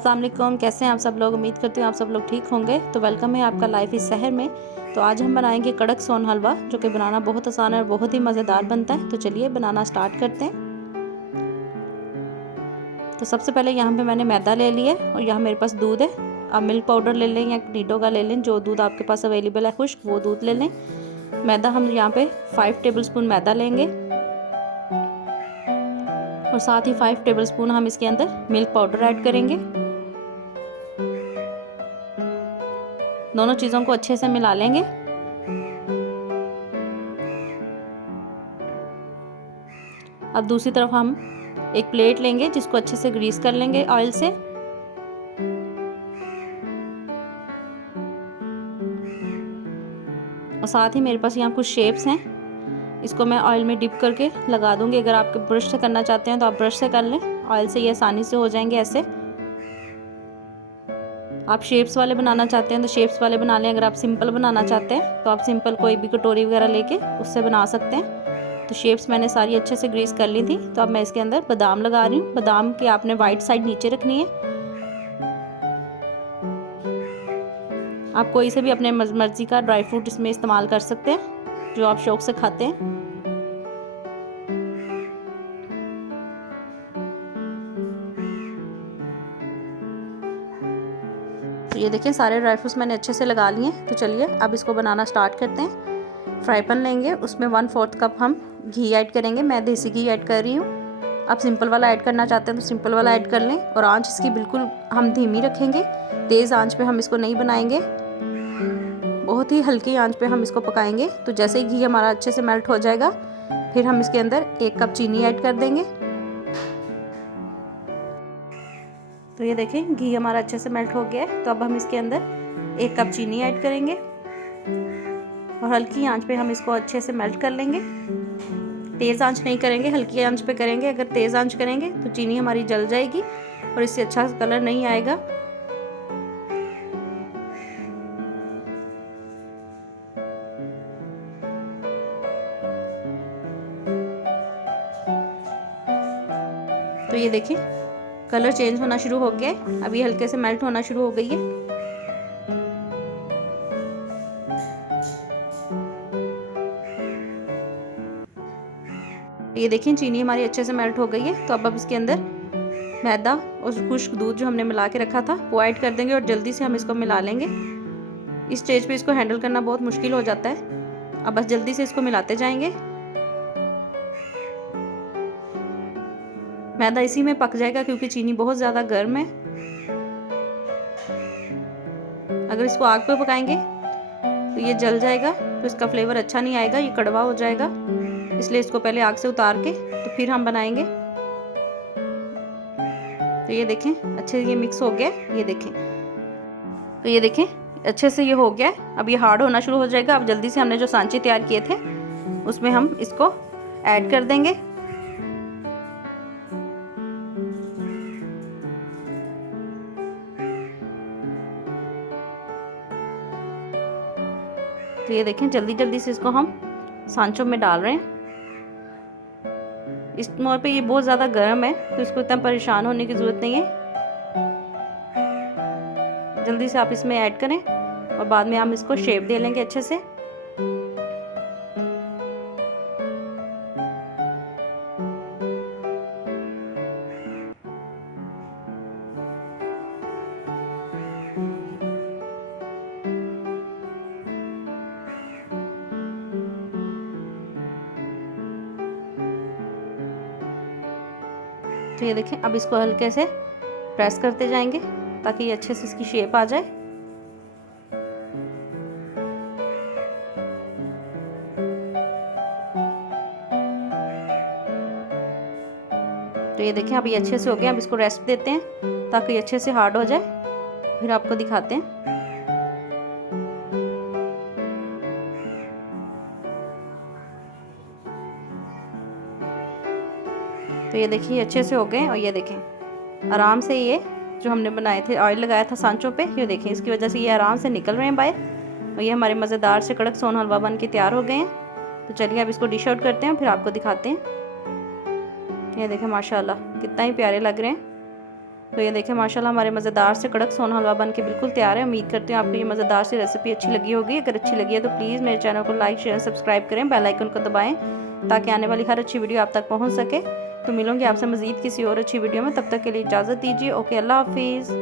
अस्सलाम वालेकुम, कैसे हैं आप सब लोग। उम्मीद करती हूँ आप सब लोग ठीक होंगे। तो वेलकम है आपका लाइफ इस शहर में। तो आज हम बनाएंगे कड़क सोन हलवा, जो कि बनाना बहुत आसान है और बहुत ही मज़ेदार बनता है। तो चलिए बनाना स्टार्ट करते हैं। तो सबसे पहले यहाँ पे मैंने मैदा ले लिया और यहाँ मेरे पास दूध है। आप मिल्क पाउडर ले लें या नीडो का ले लें, जो दूध आपके पास अवेलेबल है खुश्क, वो दूध ले लें। मैदा हम यहाँ पे 5 टेबलस्पून मैदा लेंगे और साथ ही 5 टेबलस्पून हम इसके अंदर मिल्क पाउडर ऐड करेंगे। दोनों चीज़ों को अच्छे से मिला लेंगे। अब दूसरी तरफ हम एक प्लेट लेंगे जिसको अच्छे से ग्रीस कर लेंगे ऑयल से। और साथ ही मेरे पास यहाँ कुछ शेप्स हैं, इसको मैं ऑयल में डिप करके लगा दूंगी। अगर आप ब्रश से करना चाहते हैं तो आप ब्रश से कर लें, ऑयल से ये आसानी से हो जाएंगे ऐसे। आप शेप्स वाले बनाना चाहते हैं तो शेप्स वाले बना लें। अगर आप सिंपल बनाना चाहते हैं तो आप सिंपल कोई भी कटोरी वगैरह लेके उससे बना सकते हैं। तो शेप्स मैंने सारी अच्छे से ग्रीस कर ली थी। तो अब मैं इसके अंदर बादाम लगा रही हूँ। बादाम की आपने वाइट साइड नीचे रखनी है। आप कोई से भी अपने मर्जी का ड्राई फ्रूट इसमें इस्तेमाल कर सकते हैं, जो आप शौक से खाते हैं। तो ये देखिए सारे ड्राई फ्रूट्स मैंने अच्छे से लगा लिए। तो चलिए अब इसको बनाना स्टार्ट करते हैं। फ्राई पैन लेंगे, उसमें 1/4 कप हम घी ऐड करेंगे। मैं देसी घी ऐड कर रही हूँ। आप सिंपल वाला ऐड करना चाहते हैं तो सिंपल वाला ऐड कर लें। और आंच इसकी बिल्कुल हम धीमी रखेंगे, तेज़ आंच पे हम इसको नहीं बनाएंगे, बहुत ही हल्की आंच पे हम इसको पकाएंगे। तो जैसे ही घी हमारा अच्छे से मेल्ट हो जाएगा, फिर हम इसके अंदर 1 कप चीनी ऐड कर देंगे। तो ये देखें घी हमारा अच्छे से मेल्ट हो गया है। तो अब हम इसके अंदर 1 कप चीनी ऐड करेंगे और हल्की आंच पे हम इसको अच्छे से मेल्ट कर लेंगे। तेज़ आंच नहीं करेंगे, हल्की आंच पे करेंगे। अगर तेज़ आंच करेंगे तो चीनी हमारी जल जाएगी और इससे अच्छा कलर नहीं आएगा। तो ये देखिए कलर चेंज होना शुरू हो गया है। अब ये हल्के से मेल्ट होना शुरू हो गई है। ये देखिए चीनी हमारी अच्छे से मेल्ट हो गई है। तो अब इसके अंदर मैदा और खुश्क दूध जो हमने मिला के रखा था वो ऐड कर देंगे और जल्दी से हम इसको मिला लेंगे। इस स्टेज पे इसको हैंडल करना बहुत मुश्किल हो जाता है। अब बस जल्दी से इसको मिलाते जाएंगे। मैदा इसी में पक जाएगा क्योंकि चीनी बहुत ज़्यादा गर्म है। अगर इसको आग पे पकाएंगे तो ये जल जाएगा, तो इसका फ्लेवर अच्छा नहीं आएगा, ये कड़वा हो जाएगा। इसलिए इसको पहले आग से उतार के तो फिर हम बनाएंगे। तो ये देखें अच्छे से ये मिक्स हो गया। ये देखें, तो ये देखें अच्छे से ये हो गया। अब ये हार्ड होना शुरू हो जाएगा। अब जल्दी से हमने जो सांचे तैयार किए थे उसमें हम इसको ऐड कर देंगे। तो ये देखें जल्दी जल्दी से इसको हम सांचों में डाल रहे हैं। इस मोड़ पे ये बहुत ज़्यादा गर्म है, तो इसको इतना परेशान होने की ज़रूरत नहीं है। जल्दी से आप इसमें ऐड करें और बाद में हम इसको शेप दे लेंगे अच्छे से। तो ये देखें अब इसको हल्के से प्रेस करते जाएंगे ताकि ये अच्छे से इसकी शेप आ जाए। तो ये देखें अब ये अच्छे से हो गया। अब इसको रेस्ट देते हैं ताकि ये अच्छे से हार्ड हो जाए, फिर आपको दिखाते हैं। तो ये देखिए अच्छे से हो गए। और ये देखें आराम से ये जो हमने बनाए थे, ऑयल लगाया था सांचों पे, ये देखें इसकी वजह से ये आराम से निकल रहे हैं बाहर। और ये हमारे मज़ेदार से कड़क सोन हलवा बन के तैयार हो गए हैं। तो चलिए अब इसको डिश आउट करते हैं, फिर आपको दिखाते हैं। ये देखें माशाल्लाह कितना ही प्यारे लग रहे हैं। तो ये देखें माशाल्लाह हमारे मज़ेदार से कड़क सोन हलवा बन के बिल्कुल तैयार है। उम्मीद करती हूँ आपको ये मज़ेदार सी रेसिपी अच्छी लगी होगी। अगर अच्छी लगी है तो प्लीज़ मेरे चैनल को लाइक शेयर सब्सक्राइब करें, बेल आइकन को दबाएं ताकि आने वाली हर अच्छी वीडियो आप तक पहुँच सके। तो मिलूँगी आपसे मज़ीद किसी और अच्छी वीडियो में, तब तक के लिए इजाज़त दीजिए। ओके, अल्लाह हाफिज़।